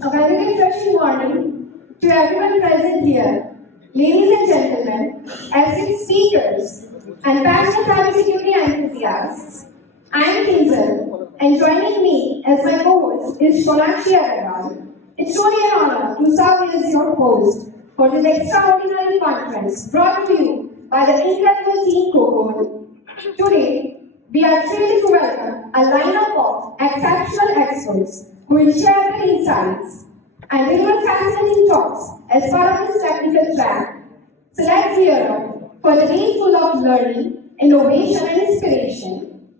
A very refreshing morning to everyone present here. Ladies and gentlemen, esteemed speakers, and passionate cybersecurity enthusiasts, I am Kinjal, and joining me as my co-host is Shonakshi Agarwal. It's truly an honor to serve as your host for this extraordinary conference brought to you by the incredible team c0c0n24. Today, we are thrilled to welcome a lineup of exceptional experts who will share their insights and deliver fascinating talks as part of this technical track. So let's hear up for the day full of learning, innovation, and inspiration.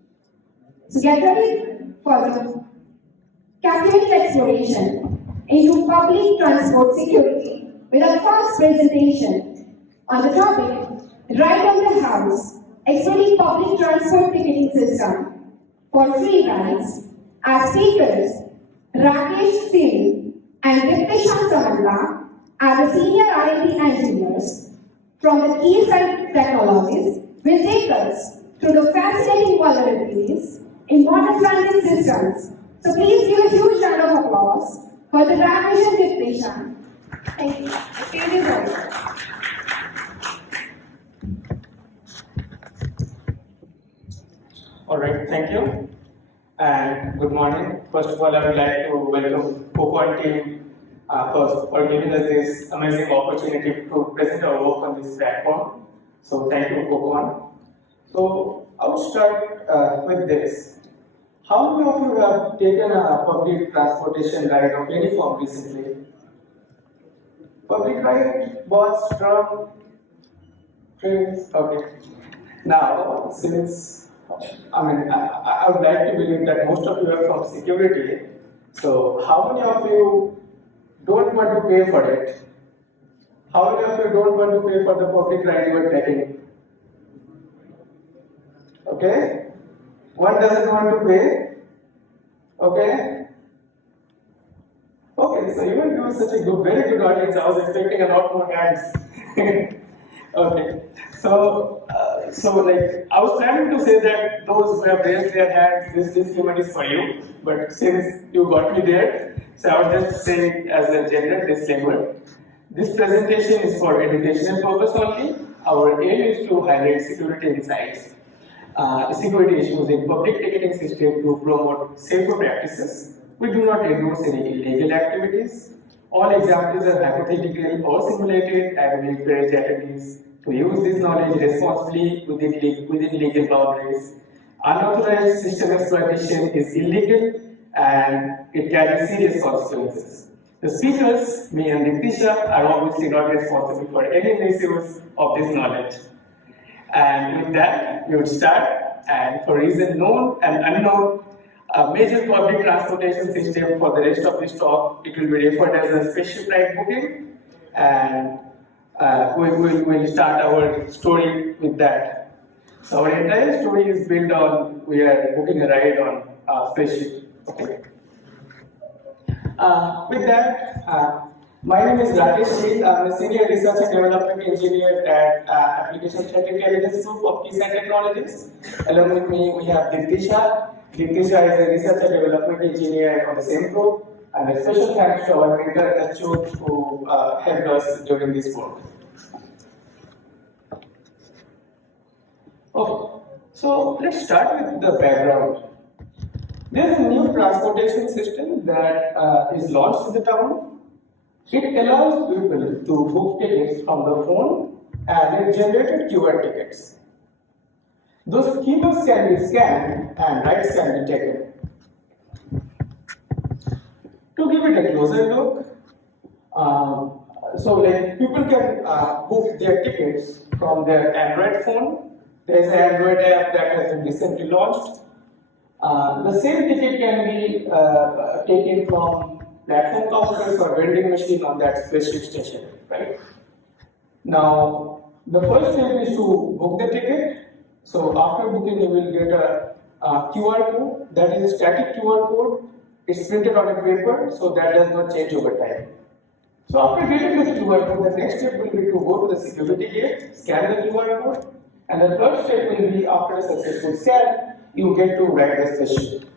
So get ready for the captivating exploration into public transport security with our first presentation on the topic, Right on the House, exploring public transport ticketing system for free rides. Our speakers, Rakesh Singh and Diptisha Samantha, are the senior R&D engineers from the c0c0n Technologies, will take us through the fascinating vulnerabilities in modern transit systems. So please give a huge round of applause for the Rakesh and Diptisha. Thank you. The stage is yours. All right, thank you, and good morning. First of all, I would like to welcome c0c0n team first for giving us this amazing opportunity to present our work on this platform. So thank you, c0c0n. So I will start with this. How many of you have taken a public transportation ride of any form recently? Public ride, bus, tram, trains. Okay. Now, since I would like to believe that most of you are from security. So, how many of you don't want to pay for it? How many of you don't want to pay for the public ride you are taking? Okay? One doesn't want to pay. Okay? Okay, so even you are such a good, very good audience. I was expecting a lot more hands. Okay, so like I was planning to say that those who have raised their hands, this event is for you. But since you got me there, so I was just saying as a general disclaimer, this presentation is for educational purpose only. Our aim is to highlight security insights, security issues in public ticketing system to promote safer practices. We do not endorse any illegal activities. All examples are hypothetical or simulated, and we encourage attendees to use this knowledge responsibly within legal boundaries. Unauthorized system exploitation is illegal and it carries serious consequences. The speakers, me and Diptisha, are obviously not responsible for any misuse of this knowledge. And with that, we would start, and for reason known and unknown, a major public transportation system for the rest of this talk, it will be referred as a spaceship ride booking, and we will start our story with that. So our entire story is built on, we are booking a ride on a spaceship. Okay. With that, my name is Rakesh Singh. I'm a senior research and development engineer at Application Threat Intelligence Group of c0c0n Technologies. Along with me, we have Diptisha. Diptisha is a research and development engineer on the same group, and a special thanks to our mentor Achyut who helped us during this work. Okay, so let's start with the background. There is a new transportation system that is launched in the town. It allows people to book tickets from the phone, and it generated QR tickets. Those keywords can be scanned and rides can be taken. To give it a closer look, so like people can book their tickets from their Android phone. There is an Android app that has been recently launched. The same ticket can be taken from platform counters or vending machine on that spaceship station, right? Now, the first step is to book the ticket. So after booking, you will get a QR code. That is a static QR code. It's printed on a paper, so that does not change over time. So after getting this QR code, the next step will be to go to the security gate, scan the QR code, and the third step will be after a successful scan, you get to ride the spaceship.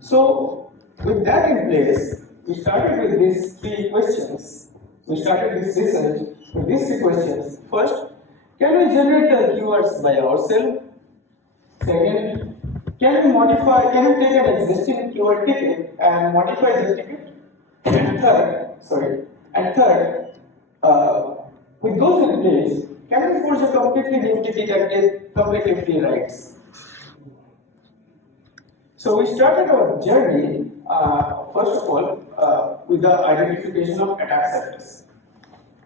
So with that in place, we started with these three questions. We started this research with these three questions. First, can we generate the keywords by ourselves? Second, can we take an existing keyword ticket and modify the ticket? And third, with those in place, can we forge a completely new ticket and get completely free rights? So we started our journey, first of all, with the identification of attack surface.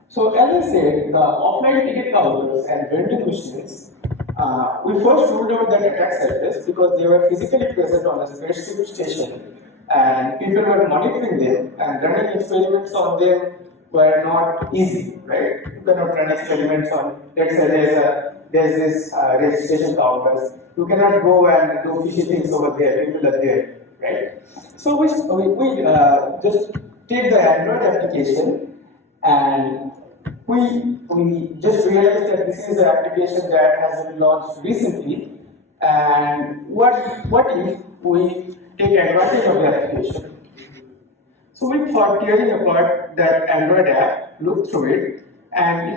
So as I said, the offline ticket counters and vending machines, we first ruled out that attack surface because they were physically present on a spaceship station and people were monitoring them and running experiments on them were not easy, right? You cannot run experiments on, let's say there's this registration counters. You cannot go and do fishy things over there, people are there, right? So we just take the Android application and we just realized that this is an application that has been launched recently, and what if we take advantage of the application? So we thought tearing apart that Android app, look through it, and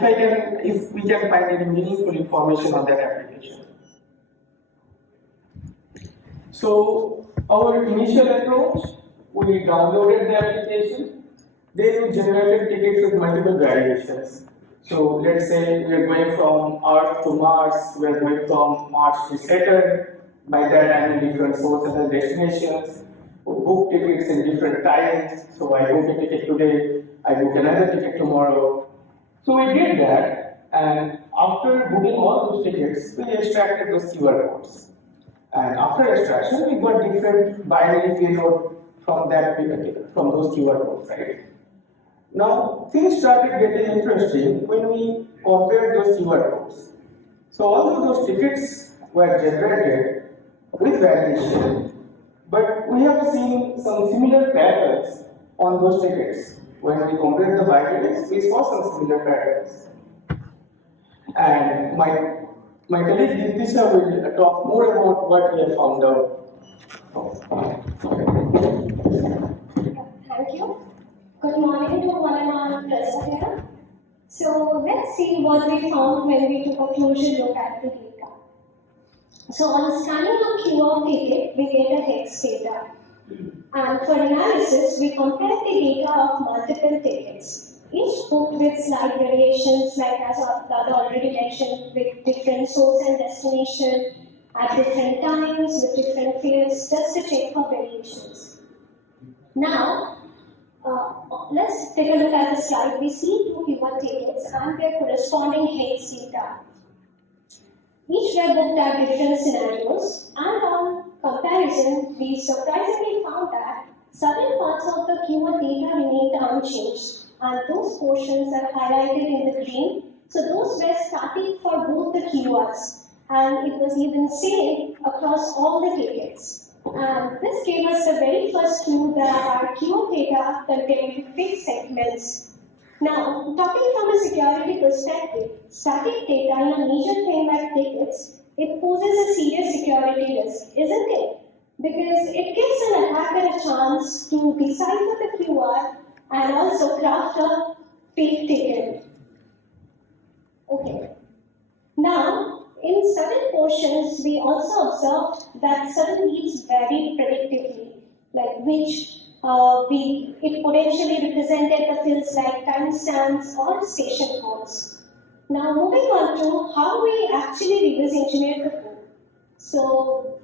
if we can find any meaningful information on that application. So our initial approach, we downloaded the application, then we generated tickets with multiple variations. So let's say we are going from Earth to Mars, we are going from Mars to Saturn. By that I mean different sources and destinations. We book tickets in different times. So I book a ticket today, I book another ticket tomorrow. So we did that, and after booking all those tickets, we extracted those QR codes. And after extraction, we got different binary payload from those QR codes, right? Now, things started getting interesting when we compared those QR codes. So, although those tickets were generated with variation, but we have seen some similar patterns on those tickets. When we compared the binaries, we saw some similar patterns. And my colleague Nitisha will talk more about what we have found out. Thank you. Good morning to one and all present here. So let's see what we found when we took a closer look at the data. So on scanning a QR ticket, we get a hex data. And for analysis, we compare the data of multiple tickets, each booked with slight variations, like as Dada already mentioned, with different source and destination, at different times, with different fields, just to check for variations. Now, let's take a look at the slide. We see two keyword tickets and their corresponding hex data. Each were booked at different scenarios, and on comparison, we surprisingly found that certain parts of the keyword data remained unchanged, and those portions are highlighted in the green. So those were static for both the keywords, and it was even same across all the tickets. And this gave us the very first clue that our keyword data contained fixed segments. Now, talking from a security perspective, static data in a major thing like tickets, it poses a serious security risk, isn't it? Because it gives an attacker a chance to decipher the keyword and also craft a fake ticket. Okay. Now, in certain portions, we also observed that certain leads vary predictively, like which it potentially represented the fields like timestamps or station codes. Now, moving on to how we actually reverse engineered the code. So,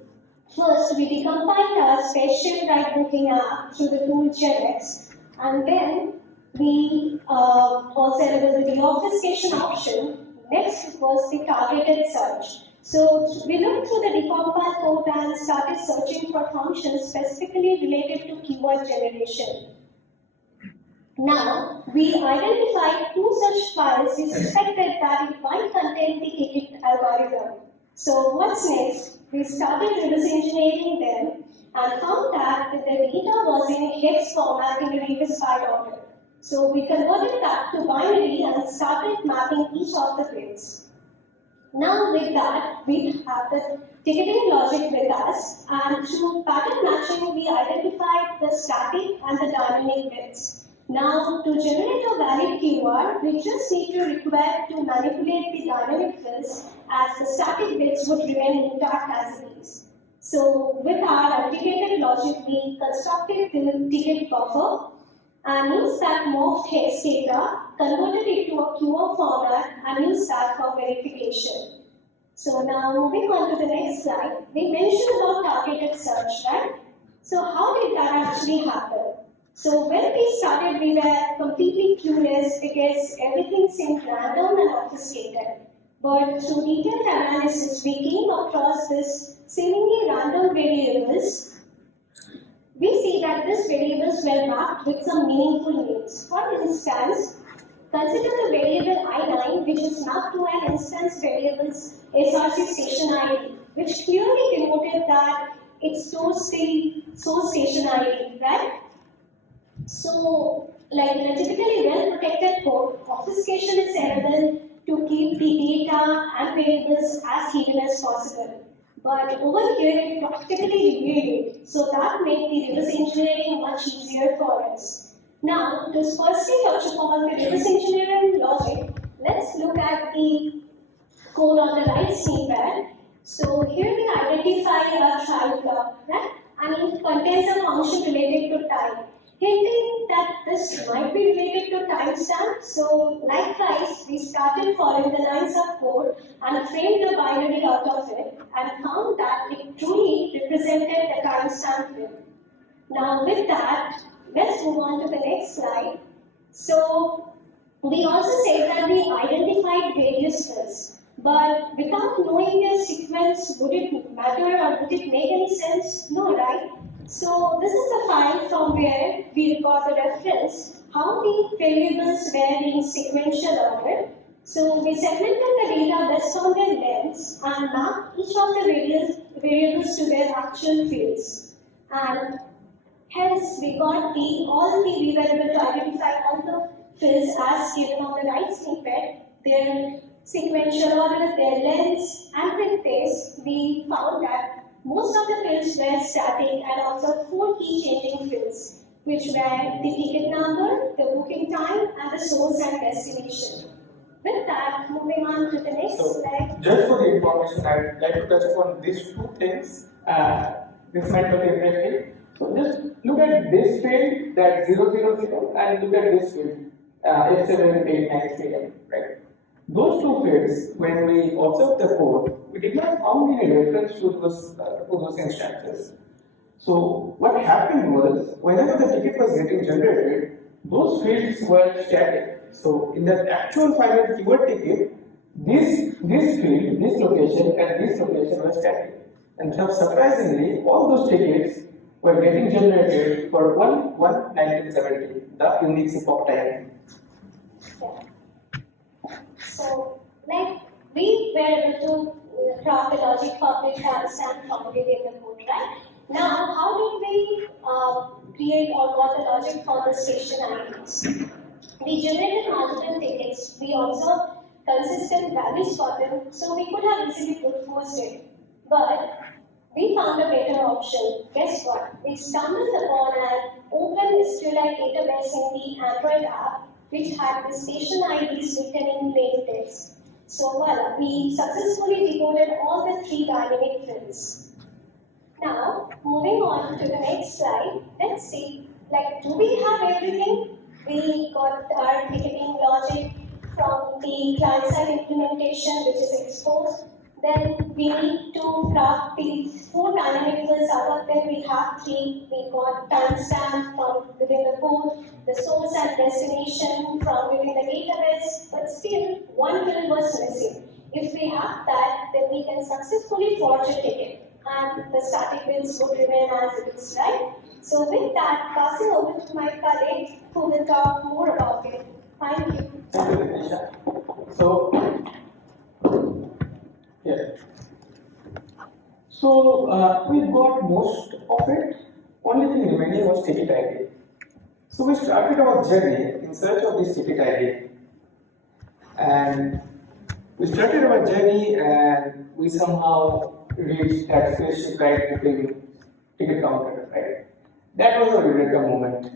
first we decompiled our spaceship ride booking app through the tool c0c0n24, and then we also enabled the deobfuscation option. Next was the targeted search. So we looked through the decompiled code and started searching for functions specifically related to keyword generation. Now, we identified two such files we suspected that it might contain the ticket algorithm. So what's next? We started reverse engineering them and found that the data was in hex format in a reverse byte order. So we converted that to binary and started mapping each of the bits. Now with that, we have the ticketing logic with us, and through pattern matching, we identified the static and the dynamic bits. Now, to generate a valid keyword, we just need to require to manipulate the dynamic fields as the static bits would remain intact as it is. So, with our aggregated logic, we constructed the ticket buffer and used that morphed hex data, converted it to a keyword format, and used that for verification. So now moving on to the next slide, we mentioned about targeted search, right? So how did that actually happen? So when we started, we were completely clueless because everything seemed random and obfuscated. But through detailed analysis, we came across this seemingly random variables. We see that these variables were mapped with some meaningful names. For instance, consider the variable I9, which is mapped to an instance variable's c0c station ID, which clearly denoted that it stores the source station ID, right? So, like in a typically well-protected code, obfuscation is enabled to keep the data and variables as hidden as possible. But over here, it practically revealed it, so that made the reverse engineering much easier for us. Now, to firstly touch upon the reverse engineering logic, let's look at the code on the right snippet. So here we identify a try block, right? And it contains a function related to time, hinting that this might be related to timestamp. So likewise, we started following the lines of code and framed the binary out of it and found that it truly represented the timestamp field. Now with that, let's move on to the next slide. So we also said that we identified various fields, but without knowing their sequence, would it matter or would it make any sense? No, right? So this is the file from where we record the reference, how the variables were in sequential order. So we segmented the data based on their lengths and mapped each of the variables to their actual fields. And hence we got we were able to identify all the fields as given on the right snippet, their sequential order, their lengths, and with this we found that most of the fields were static and also 4 key changing fields, which were the ticket number, the booking time, and the source and destination. With that, moving on to the next slide. Just for the information, I would like to touch upon these two things. This might be interesting. So just look at this field, that 000, and look at this field, F789 right? Those two fields, when we observed the code, we did not find any reference to those instances. So what happened was, whenever the ticket was getting generated, those fields were static. So in the actual final keyword ticket, this field, this location, and this location were static. And surprisingly, all those tickets were getting generated for 1/1970, the Unix epoch time. Yeah. So, like, we were able to craft the logic for which timestamp formulated in the code, right? Now, how did we create or got the logic for the station IDs? We generated multiple tickets. We observed consistent values for them, so we could have easily brute forced it. But we found a better option. Guess what? We stumbled upon an open SQLite database in the Android app, which had the station IDs written in plain text. So, well, we successfully decoded all the 3 dynamic fields. Now, moving on to the next slide, let's see, like, do we have everything? We got our ticketing logic from the client-side implementation, which is exposed. Then we need to craft the 4 dynamic fields. Out of them, we have 3. We got timestamp from within the code, the source and destination from within the database, but still one field was missing. If we have that, then we can successfully forge a ticket, and the static fields would remain as it is, right? So with that, passing over to my colleague who will talk more about it. Thank you. Thank you, Dinesh. So, yeah. So we got most of it. Only thing remaining was ticket ID. So we started our journey in search of this ticket ID, and We started our journey and we somehow reached that spaceship right booking ticket counter, right? That was a eureka moment.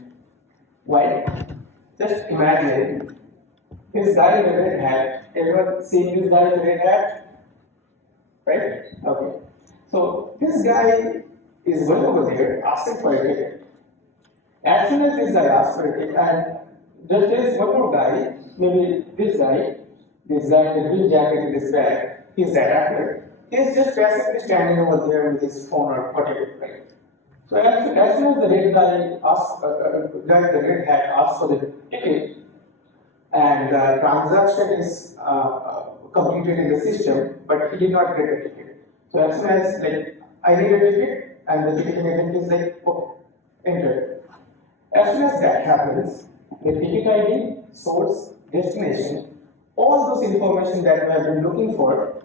Why? Just imagine this guy in a red hat. Everyone seen this guy in a red hat? Right? Okay. So this guy is going over there asking for a ticket. As soon as this guy asks for a ticket, and there is one more guy, maybe this guy in the green jacket in this bag, he's the attacker. He's just passively standing over there with his phone or whatever, right? So as soon as the red guy asks, the red hat asks for the ticket, and the transaction is completed in the system, but he did not get a ticket. So as soon as like I need a ticket, and the ticketing agent is like, oh, enter. As soon as that happens, the ticket ID, source, destination, all those information that we have been looking for,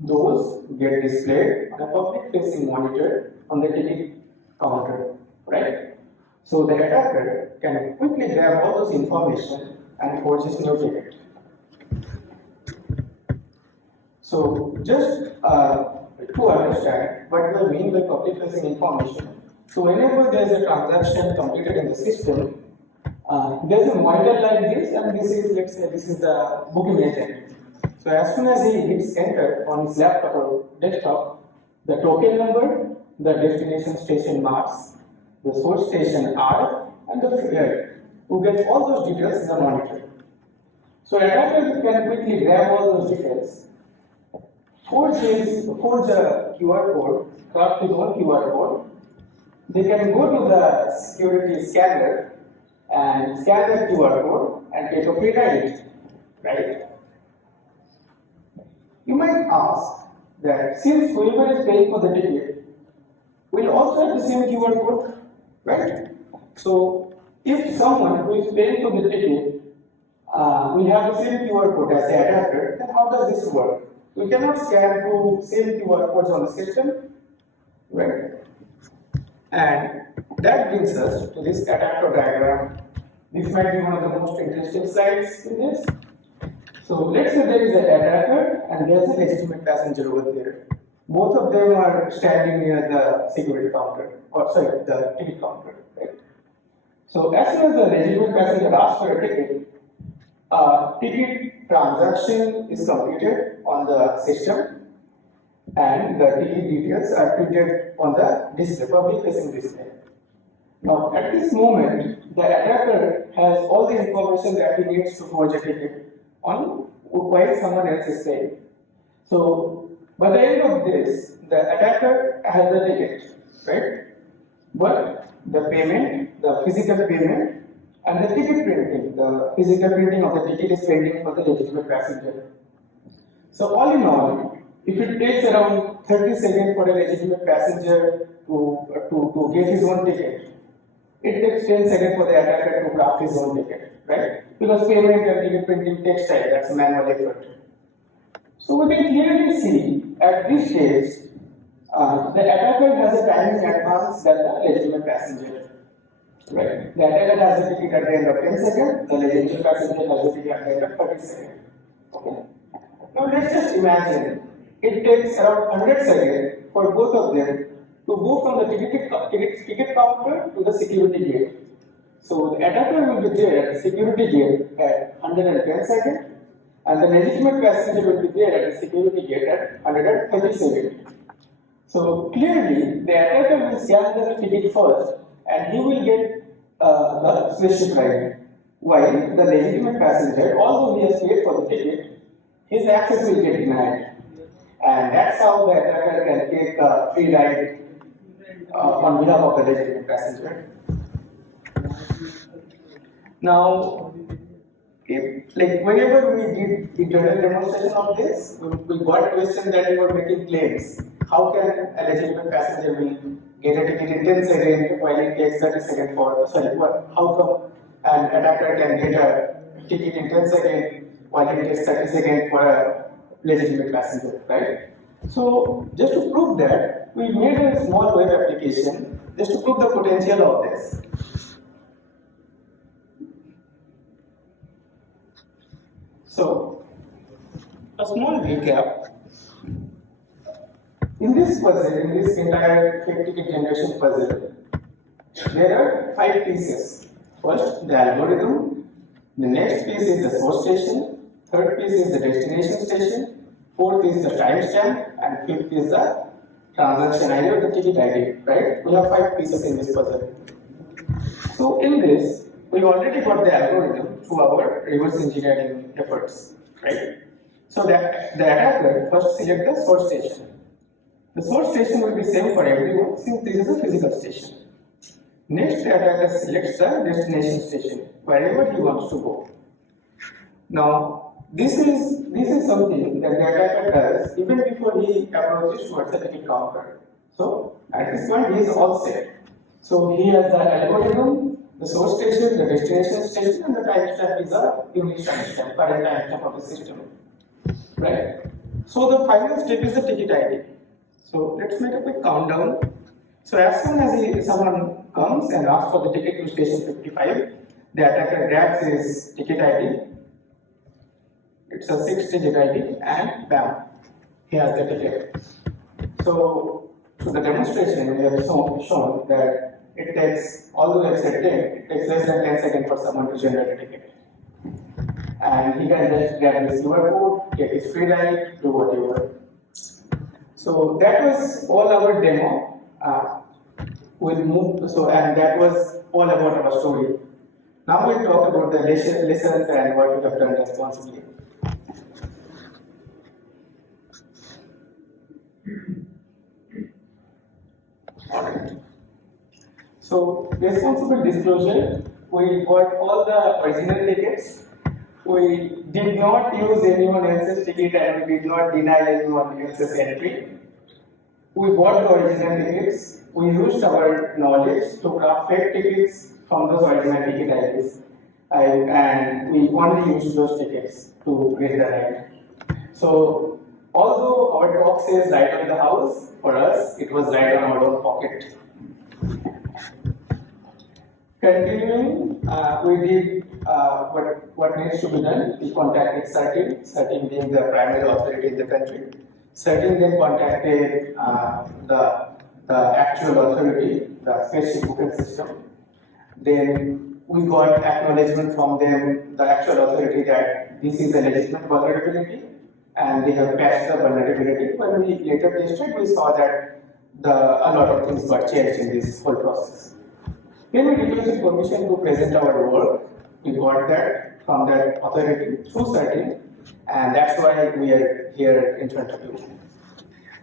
those get displayed on a public-facing monitor on the ticket counter, right? So the attacker can quickly grab all those information and forge his new ticket. So just to understand what we mean by public-facing information, so whenever there is a transaction completed in the system, there is a monitor like this, and this is, let's say, this is the booking agent. So as soon as he hits enter on his laptop or desktop, the token number, the destination station marks, the source station R, and the fare. You get all those details in the monitor. So attacker can quickly grab all those details, forge a QR code, craft his own QR code. They can go to the security scanner and scan the QR code and take a free ride, right? You might ask that since whoever is paying for the ticket will also have the same QR code, right? So if someone who is paying for the ticket will have the same QR code as the attacker, then how does this work? We cannot scan two same QR codes on the system, right? And that brings us to this attacker diagram. This might be one of the most interesting slides in this. So let's say there is an attacker and there's a legitimate passenger over there. Both of them are standing near the security counter, or sorry, the ticket counter, right? So as soon as the legitimate passenger asks for a ticket transaction is completed on the system, and the ticket details are printed on the display, public-facing display. Now, at this moment, the attacker has all the information that he needs to forge a ticket on while someone else is paying. So, by the end of this, the attacker has the ticket, right? But the payment, the physical payment, and the ticket printing, the physical printing of the ticket is pending for the legitimate passenger. So, all in all, if it takes around 30 seconds for a legitimate passenger to get his own ticket, it takes 10 seconds for the attacker to craft his own ticket, right? Because payment and ticket printing takes time, that's a manual effort. So we can clearly see at this stage, the attacker has a time in advance than the legitimate passenger, right? The attacker has a ticket at the end of 10 seconds, the legitimate passenger has a ticket at the end of 30 seconds. Okay. Now let's just imagine it takes around 100 seconds for both of them to go from the ticket counter to the security gate. So the attacker will be there at the security gate at 110 seconds, and the legitimate passenger will be there at the security gate at 130 seconds. So clearly, the attacker will scan the ticket first, and he will get the spaceship ride. While the legitimate passenger, although he has paid for the ticket, his access will get denied. And that's how the attacker can take a free ride on behalf of the legitimate passenger. Now, whenever we did internal demonstration of this, we got a question that we were making claims. How can a legitimate passenger will get a ticket in 10 seconds while it takes 30 seconds for, how come an attacker can get a ticket in 10 seconds while it takes 30 seconds for a legitimate passenger, right? So, just to prove that, we made a small web application just to prove the potential of this. So, a small recap. In this puzzle, in this entire fake ticket generation puzzle, there are 5 pieces. First, the algorithm. The next piece is the source station. Third piece is the destination station. Fourth is the timestamp. And fifth is the transaction ID or the ticket ID. Right? We have 5 pieces in this puzzle. So in this, we already got the algorithm through our reverse engineering efforts. Right? So that the attacker first select the source station. The source station will be same for everyone since this is a physical station. Next, the attacker selects the destination station, wherever he wants to go. Now, this is something that the attacker does even before he approaches towards the ticket counter. So, at this point, he is all set. So, he has the algorithm, the source station, the destination station, and the timestamp is a unique timestamp, current timestamp of the system. Right? So, the final step is the ticket ID. So let's make a quick countdown. So as soon as someone comes and asks for the ticket to station 55, the attacker grabs his ticket ID. It's a 6-digit ID, and bam, he has the ticket. So to the demonstration, we have shown that it takes, although it's a 10, it takes less than 10 seconds for someone to generate a ticket. And he can just grab his QR code, get his free ride, do whatever. So that was all our demo. We'll move. So and that was all about our story. Now we'll talk about the lessons and what we have done responsibly. Alright. So responsible disclosure. We got all the original tickets. We did not use anyone else's ticket and we did not deny anyone else's entry. We bought the original tickets. We used our knowledge to craft fake tickets from those original ticket IDs. And we only used those tickets to get the ride. So, although our talk says right on the house, for us it was right on our own pocket. Continuing, we did what needs to be done. We contacted c0c0n being the primary authority in the country. c0c0n then contacted the actual authority, the spaceship booking system. Then we got acknowledgement from them, the actual authority, that this is a legitimate vulnerability and they have patched the vulnerability. When we later tested, we saw that a lot of things got changed in this whole process. Then we requested permission to present our work. We got that from that authority through c0c0n, and that's why we are here in front of you.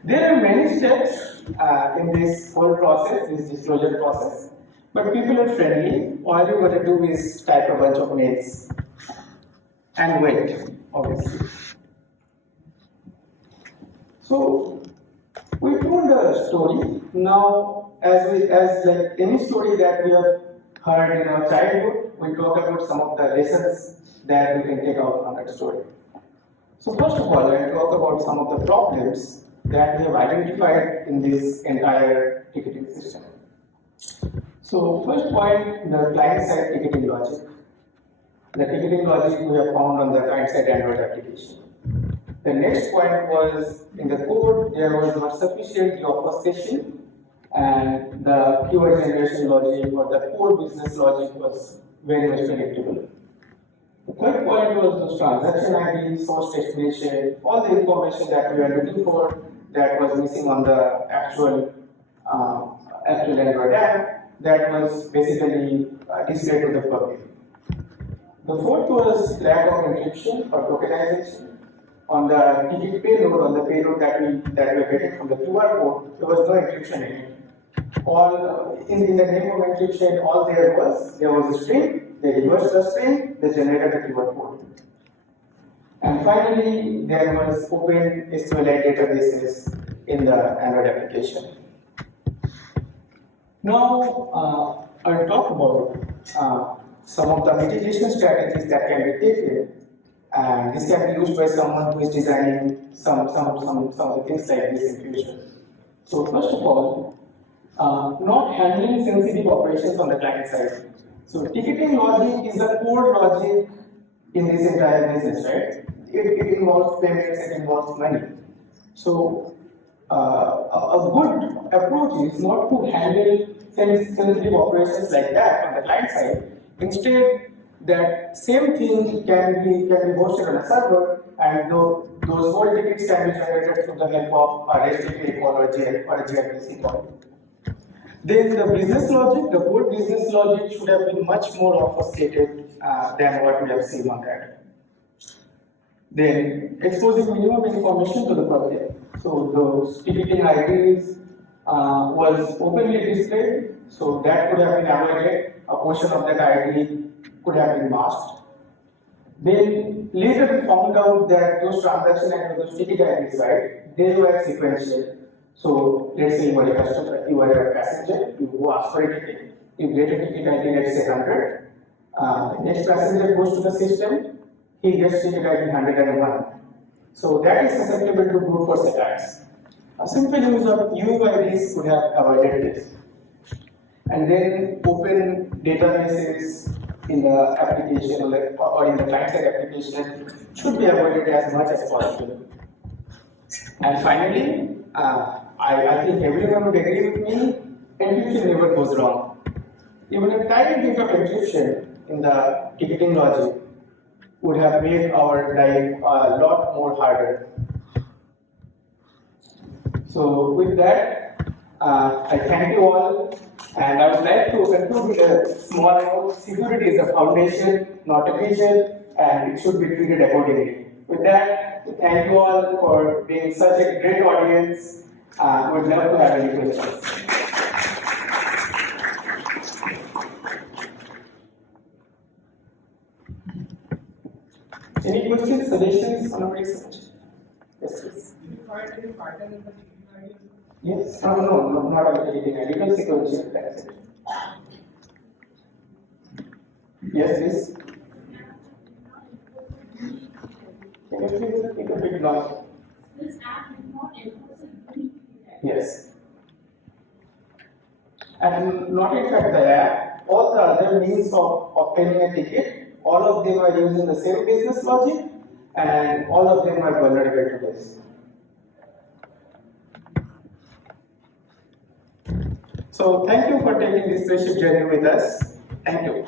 There are many steps in this whole process, this disclosure process, but people are friendly. All you got to do is type a bunch of mails and wait, obviously. So we told a story. Now, as like any story that we have heard in our childhood, we talk about some of the lessons that we can take out from that story. So first of all, I'll talk about some of the problems that we have identified in this entire ticketing system. So first point, the client-side ticketing logic. The ticketing logic we have found on the client-side Android application. The next point was in the code, there was not sufficient obfuscation, and the keyword generation logic or the core business logic was very much predictable. The third point was those transaction ID, source destination, all the information that we were looking for that was missing on the actual Android app, that was basically displayed to the public. The fourth was lack of encryption or tokenization. On the ticket payload, on the payload that we were getting from the QR code, there was no encryption in it. All in the name of encryption, all there was a string. They reversed the string, they generated the QR code. And finally, there was open SQLite databases in the Android application. Now, I'll talk about some of the mitigation strategies that can be taken. And this can be used by someone who is designing some of the things like this in future. So first of all, not handling sensitive operations on the client side. So ticketing logic is the core logic in this entire business, right? it involves payments, it involves money. So a good approach is not to handle sensitive operations like that on the client side. Instead, that same thing can be hosted on a server, and those whole tickets can be generated through the help of a REST API call or a gRPC call. Then the business logic, the core business logic should have been much more obfuscated than what we have seen on that. Then exposing minimum information to the public. So those ticketing IDs was openly displayed, so that could have been avoided. A portion of that ID could have been masked. Then later we found out that those transaction and those ticket IDs, right, they were sequential. So let's say you are a customer, you are a passenger, you go ask for a ticket, you get a ticket ID, let's say 100. The next passenger goes to the system, he gets ticket ID 101. So that is susceptible to brute force attacks. A simple use of UUIDs could have avoided this. And then open databases in the application or in the client-side application should be avoided as much as possible. And finally, I think everyone would agree with me, encryption never goes wrong. Even a tiny bit of encryption in the ticketing logic would have made our life a lot more harder. So with that, I thank you all, and I would like to conclude with a small note. Security is a foundation, not a feature, and it should be treated accordingly. With that, thank you all for being such a great audience. Would love to have any questions. Any questions, suggestions on our research? Yes, please. Did you find any pattern in the ticketing ID? Yes. No, not on the ticketing ID. You can sequential. That's it. Yes, please. Can you please speak a bit louder? This app is not enforcing any. Yes. And not in fact the app, all the other means of obtaining a ticket, all of them are using the same business logic, and all of them are vulnerable to this. So thank you for taking this spaceship journey with us. Thank you.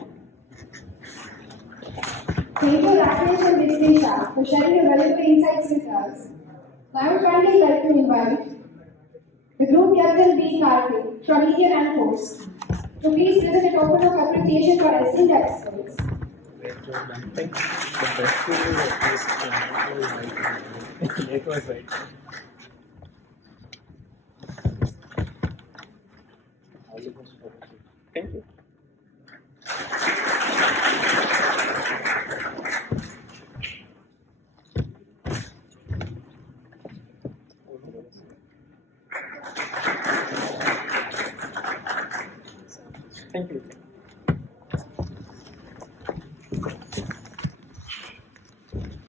Thank you, Rakesh and Visnesha, for sharing your valuable insights with us. I would kindly like to invite the group captain B. Karthik from Indian Air Force to please present a token of appreciation for esteemed experts. It was right. Thank you. Thank you.